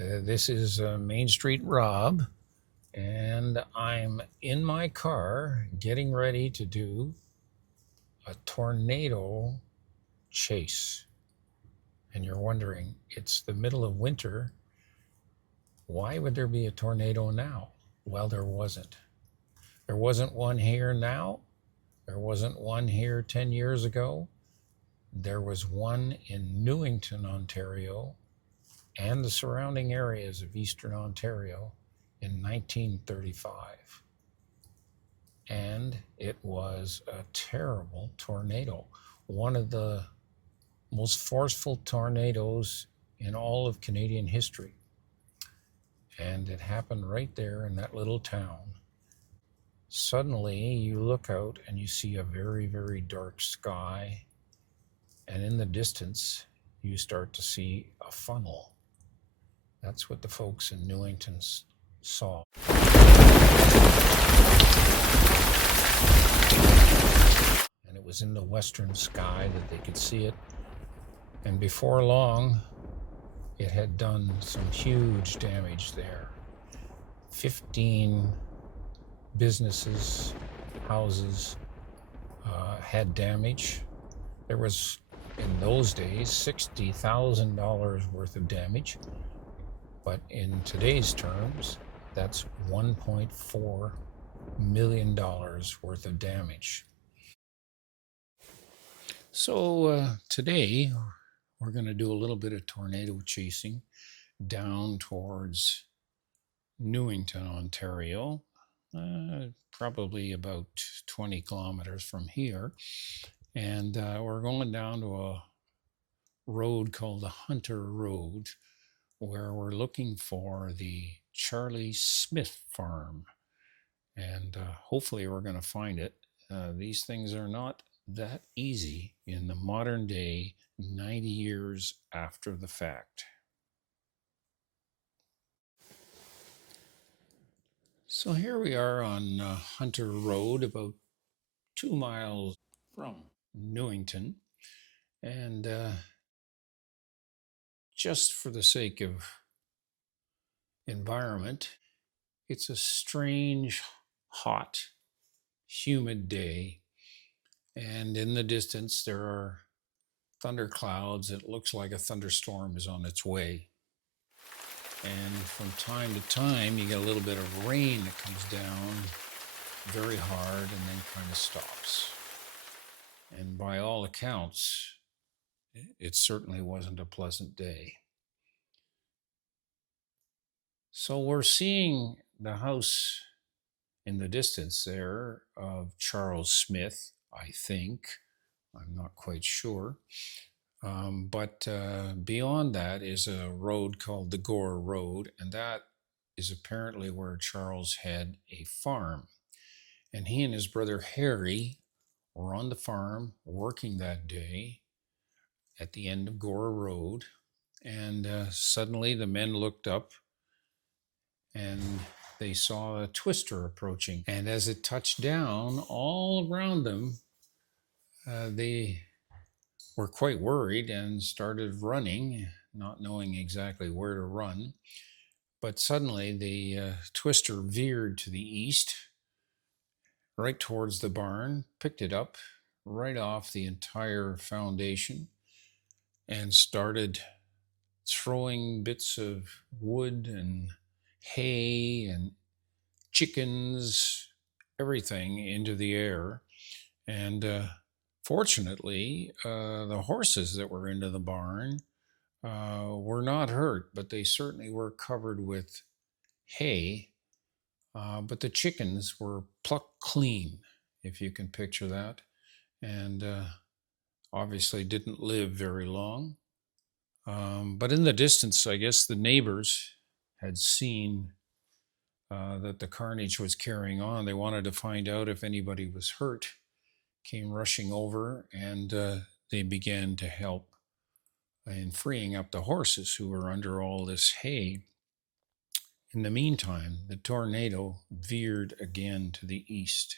This is Main Street Rob, and I'm in my car getting ready to do a tornado chase. And you're wondering, it's the middle of winter. Why would there be a tornado now? Well, there wasn't. There wasn't one here now. There wasn't one here 10 years ago. There was one in Newington, Ontario, and the surrounding areas of Eastern Ontario in 1935. And it was a terrible tornado, one of the most forceful tornadoes in all of Canadian history. And it happened right there in that little town. Suddenly you look out and you see a very, very dark sky. And in the distance, you start to see a funnel. That's what the folks in Newington saw. And it was in the western sky that they could see it. And before long, it had done some huge damage there. 15 businesses, houses had damage. There was, in those days, $60,000 worth of damage. But in today's terms, that's $1.4 million worth of damage. So today, we're going to do a little bit of tornado chasing down towards Newington, Ontario, probably about 20 kilometers from here. And we're going down to a road called the Hunter Road, where we're looking for the Charlie Smith farm. And hopefully we're going to find it. These things are not that easy in the modern day, 90 years after the fact. So here we are on Hunter Road, about 2 miles from Newington. And just for the sake of environment, it's a strange, hot, humid day. And in the distance, there are thunderclouds. It looks like a thunderstorm is on its way. And from time to time, you get a little bit of rain that comes down very hard and then kind of stops. And by all accounts, it certainly wasn't a pleasant day. So we're seeing the house in the distance there of Charles Smith, I think. I'm not quite sure. But beyond that is a road called the Gore Road, and that is apparently where Charles had a farm. And he and his brother Harry were on the farm working that day at the end of Gore Road, and suddenly the men looked up and they saw a twister approaching. And as it touched down, all around them, they were quite worried and started running, not knowing exactly where to run. But suddenly the twister veered to the east, right towards the barn, picked it up right off the entire foundation, and started throwing bits of wood and hay and chickens, everything into the air. And fortunately, the horses that were into the barn were not hurt, but they certainly were covered with hay. But the chickens were plucked clean, if you can picture that, and obviously didn't live very long. But in the distance, I guess the neighbors had seen that the carnage was carrying on. They wanted to find out if anybody was hurt, came rushing over, and they began to help in freeing up the horses who were under all this hay. In the meantime, the tornado veered again to the east.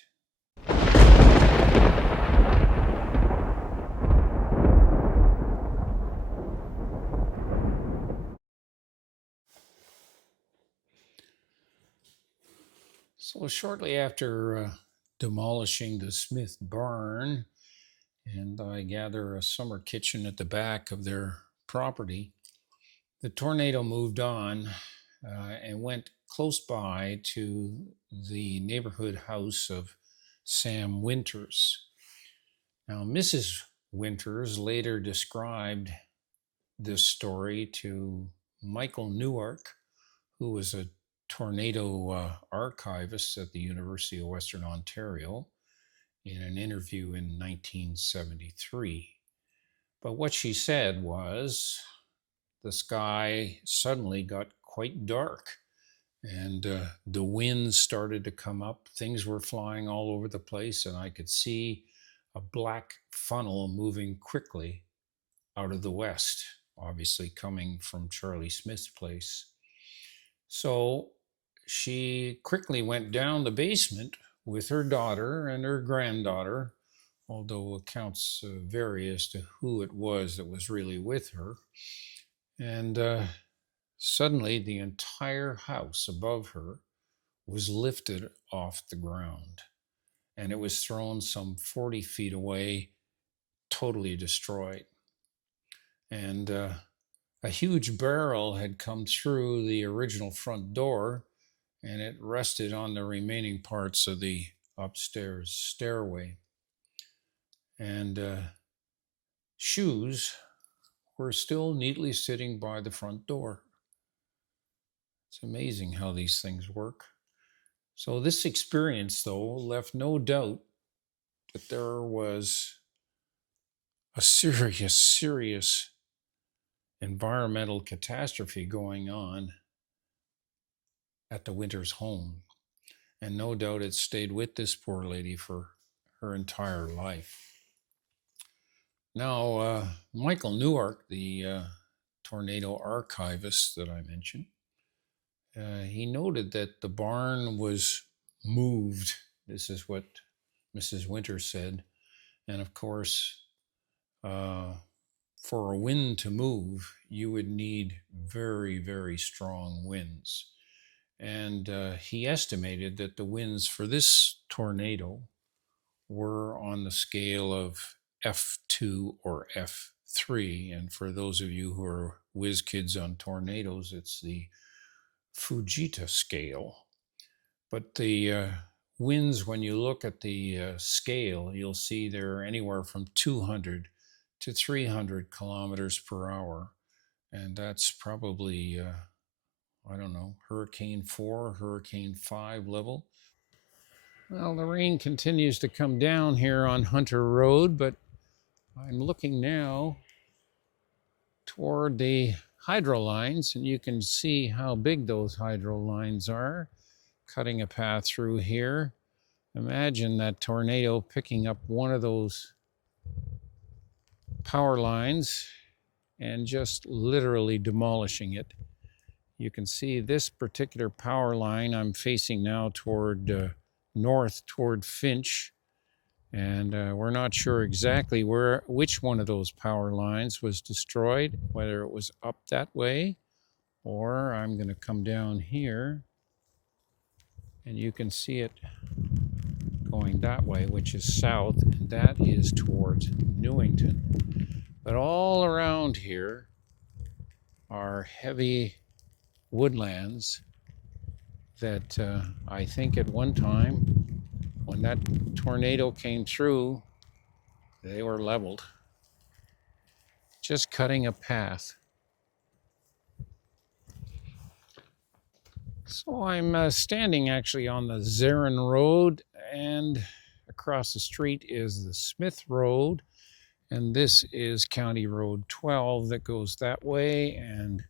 So shortly after demolishing the Smith barn, and I gather a summer kitchen at the back of their property, the tornado moved on and went close by to the neighborhood house of Sam Winters. Now, Mrs. Winters later described this story to Michael Newark, who was a tornado archivist at the University of Western Ontario, in an interview in 1973. But what she said was the sky suddenly got quite dark, and the winds started to come up. Things were flying all over the place, and I could see a black funnel moving quickly out of the west, obviously coming from Charlie Smith's place. So she quickly went down the basement with her daughter and her granddaughter, although accounts vary as to who it was that was really with her. And suddenly the entire house above her was lifted off the ground, and it was thrown some 40 feet away, totally destroyed. And a huge barrel had come through the original front door, and it rested on the remaining parts of the upstairs stairway. And shoes were still neatly sitting by the front door. It's amazing how these things work. So this experience, though, left no doubt that there was a serious environmental catastrophe going on at the Winters home. And no doubt it stayed with this poor lady for her entire life. Now, Michael Newark, the tornado archivist that I mentioned, he noted that the barn was moved. This is what Mrs. Winter said. And of course, for a wind to move, you would need very strong winds. And he estimated that the winds for this tornado were on the scale of F2 or F3. And for those of you who are whiz kids on tornadoes, it's the Fujita scale. But the winds, when you look at the scale, you'll see they're anywhere from 200 to 300 kilometers per hour. And that's probably, I don't know, Hurricane 4, Hurricane 5 level. Well, the rain continues to come down here on Hunter Road, but I'm looking now toward the hydro lines, and you can see how big those hydro lines are, cutting a path through here. Imagine that tornado picking up one of those power lines and just literally demolishing it. You can see this particular power line I'm facing now toward north toward Finch, and we're not sure exactly which one of those power lines was destroyed, whether it was up that way, or I'm going to come down here and you can see it going that way, which is south, and that is towards Newington. But all around here are heavy woodlands that I think at one time, when that tornado came through, they were leveled, just cutting a path. So I'm standing actually on the Zarin Road, and across the street is the Smith Road, and this is County Road 12 that goes that way and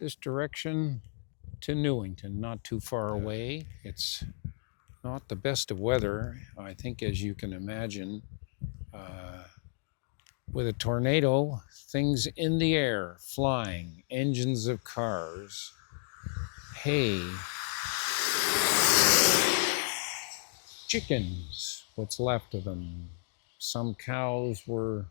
this direction to Newington, not too far away. It's not the best of weather, I think, as you can imagine. With a tornado, things in the air, flying, engines of cars, hay, chickens, what's left of them. Some cows were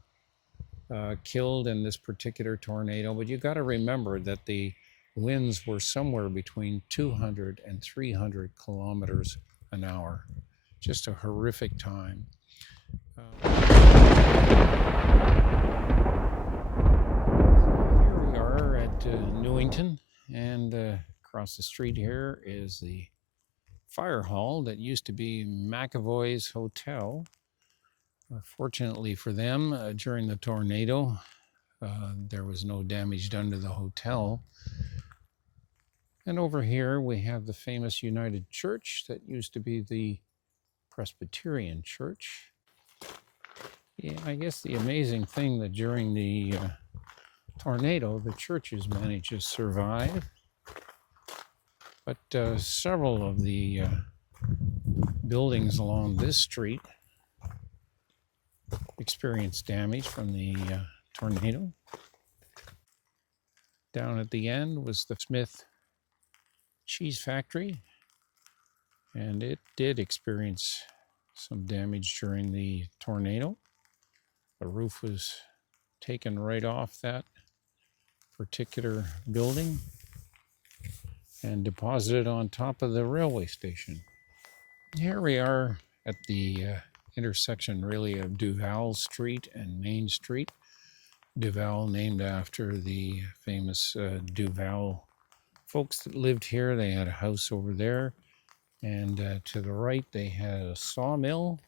killed in this particular tornado, but you got to remember that the winds were somewhere between 200 and 300 kilometers an hour. Just a horrific time. Here we are at Newington, and across the street here is the fire hall that used to be McAvoy's Hotel. Fortunately for them, during the tornado, there was no damage done to the hotel. And over here we have the famous United Church that used to be the Presbyterian Church. Yeah, I guess the amazing thing that during the tornado, the churches managed to survive. But several of the buildings along this street experienced damage from the tornado. Down at the end was the Smith cheese factory, and it did experience some damage during the tornado. The roof was taken right off that particular building and deposited on top of the railway station. Here we are at the intersection really of Duvall Street and Main Street. Duvall named after the famous Duvall folks that lived here. They had a house over there, and to the right they had a sawmill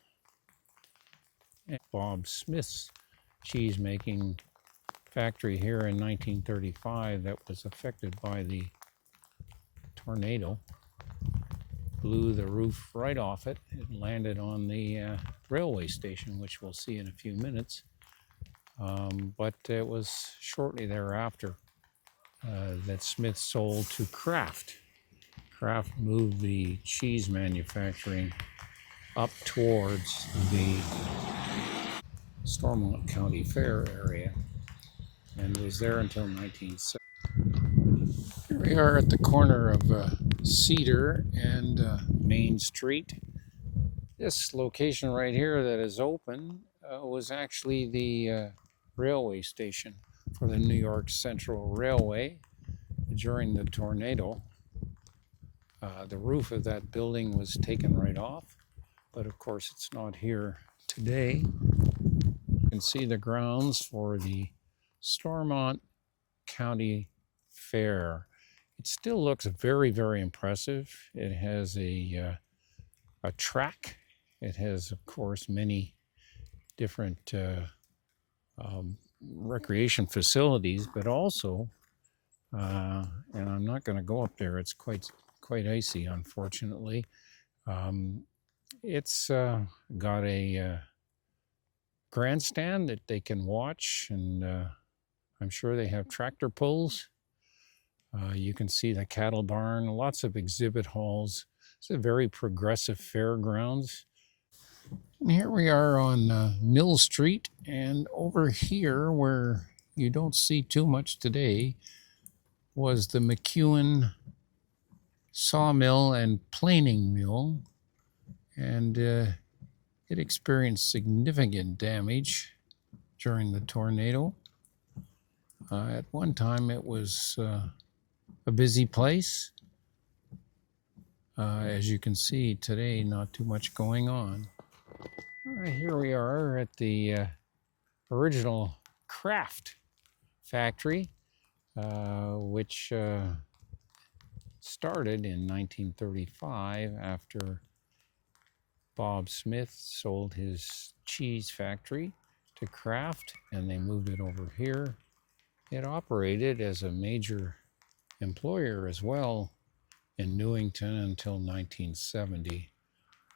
and Bob Smith's cheese making factory here in 1935 that was affected by the tornado. Blew the roof right off it. It landed on the railway station, which we'll see in a few minutes. But it was shortly thereafter that Smith sold to Kraft. Kraft moved the cheese manufacturing up towards the Stormont County Fair area and was there until 1970. Here we are at the corner of Cedar and Main Street. This location right here that is open was actually the railway station for the New York Central Railway during the tornado. The roof of that building was taken right off, but of course it's not here today. You can see the grounds for the Stormont County Fair. It still looks very, very impressive. It has a track. It has, of course, many different recreation facilities, but also, and I'm not going to go up there. It's quite icy, unfortunately. It's got a grandstand that they can watch, and I'm sure they have tractor pulls. You can see the cattle barn, lots of exhibit halls. It's a very progressive fairgrounds. And here we are on Mill Street, and over here, where you don't see too much today, was the McEwen sawmill and planing mill, and it experienced significant damage during the tornado. At one time, it was a busy place. As you can see today, not too much going on. All right, here we are at the original Kraft factory, which started in 1935 after Bob Smith sold his cheese factory to Kraft, and they moved it over here. It operated as a major employer as well in Newington until 1970,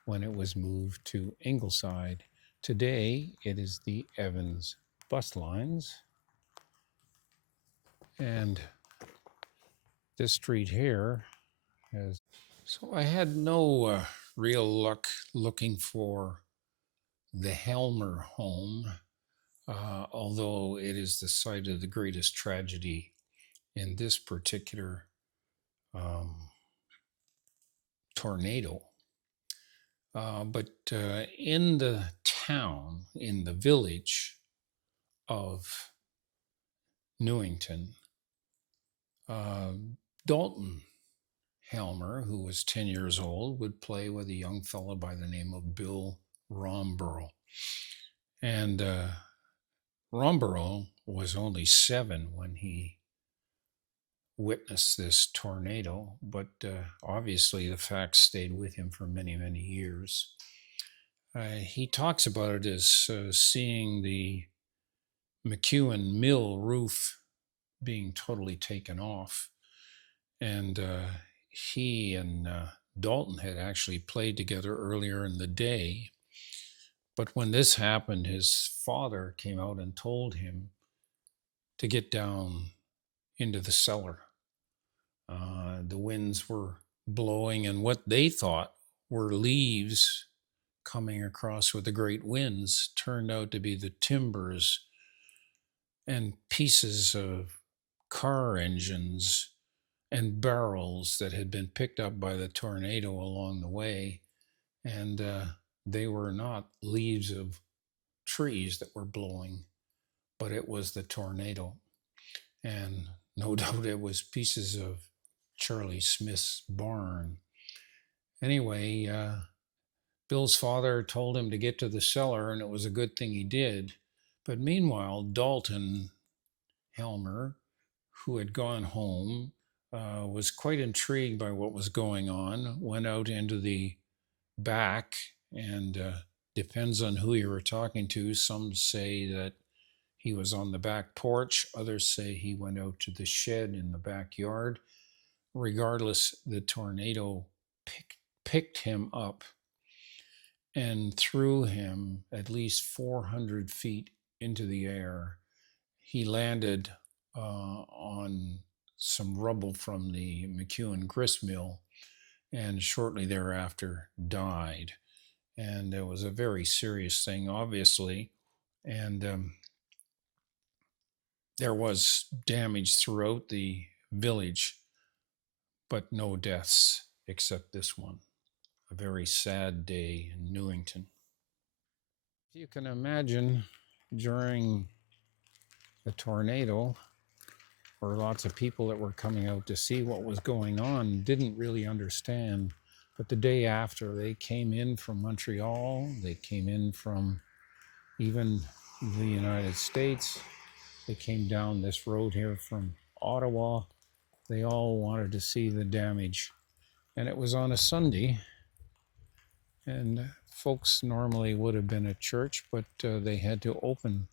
when it was moved to Ingleside. Today, it is the Evans bus lines. And this street here has... So I had no real luck looking for the Helmer home, although it is the site of the greatest tragedy in this particular tornado. But in the town, in the village of Newington, Dalton Helmer, who was 10 years old, would play with a young fellow by the name of Bill Romborough. And Romborough was only 7 when he witnessed this tornado, but obviously the facts stayed with him for many, many years. He talks about it as seeing the McEwen Mill roof being totally taken off. And he and Dalton had actually played together earlier in the day. But when this happened, his father came out and told him to get down into the cellar. The winds were blowing, and what they thought were leaves coming across with the great winds turned out to be the timbers and pieces of car engines and barrels that had been picked up by the tornado along the way. And they were not leaves of trees that were blowing, but it was the tornado. And no doubt it was pieces of Charlie Smith's barn. Anyway, Bill's father told him to get to the cellar, and it was a good thing he did. But meanwhile, Dalton Helmer, who had gone home, was quite intrigued by what was going on, went out into the back, and depends on who you were talking to. Some say that he was on the back porch, others say he went out to the shed in the backyard. Regardless, the tornado picked him up and threw him at least 400 feet into the air. He landed on some rubble from the McEwen grist mill, and shortly thereafter died. And it was a very serious thing, obviously. And there was damage throughout the village, but no deaths except this one. A very sad day in Newington. You can imagine during the tornado, where lots of people that were coming out to see what was going on didn't really understand. But the day after, they came in from Montreal, they came in from even the United States, they came down this road here from Ottawa. They all wanted to see the damage. And it was on a Sunday, and folks normally would have been at church, but they had to open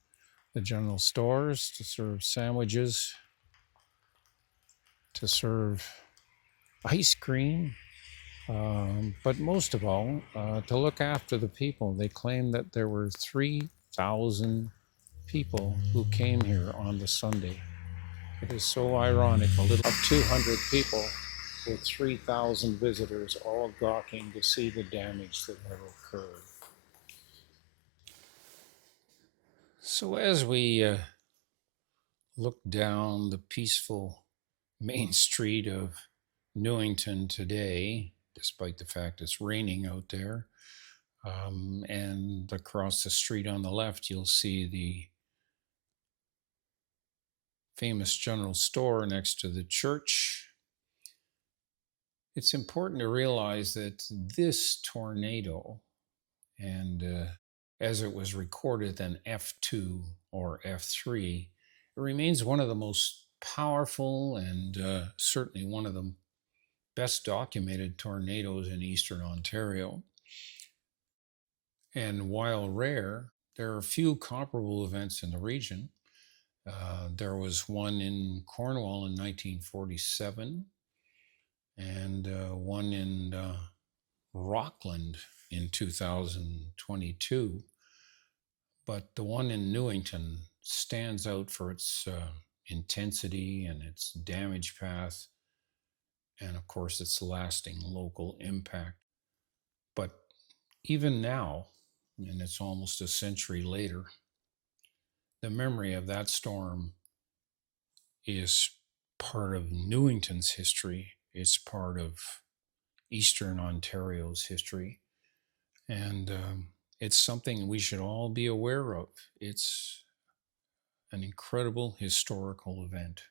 the general stores to serve sandwiches, to serve ice cream, but most of all, to look after the people. They claimed that there were 3,000 people who came here on the Sunday. It is so ironic, a little of 200 people with 3,000 visitors all gawking to see the damage that had occurred. So as we look down the peaceful main street of Newington today, despite the fact it's raining out there, and across the street on the left, you'll see the famous general store next to the church. It's important to realize that this tornado, and as it was recorded in F2 or F3, it remains one of the most powerful and certainly one of the best documented tornadoes in eastern Ontario. And while rare, there are few comparable events in the region. There was one in Cornwall in 1947, and one in Rockland in 2022. But the one in Newington stands out for its intensity and its damage path, and of course its lasting local impact. But even now, and it's almost a century later, the memory of that storm is part of Newington's history. It's part of Eastern Ontario's history. And it's something we should all be aware of. It's an incredible historical event.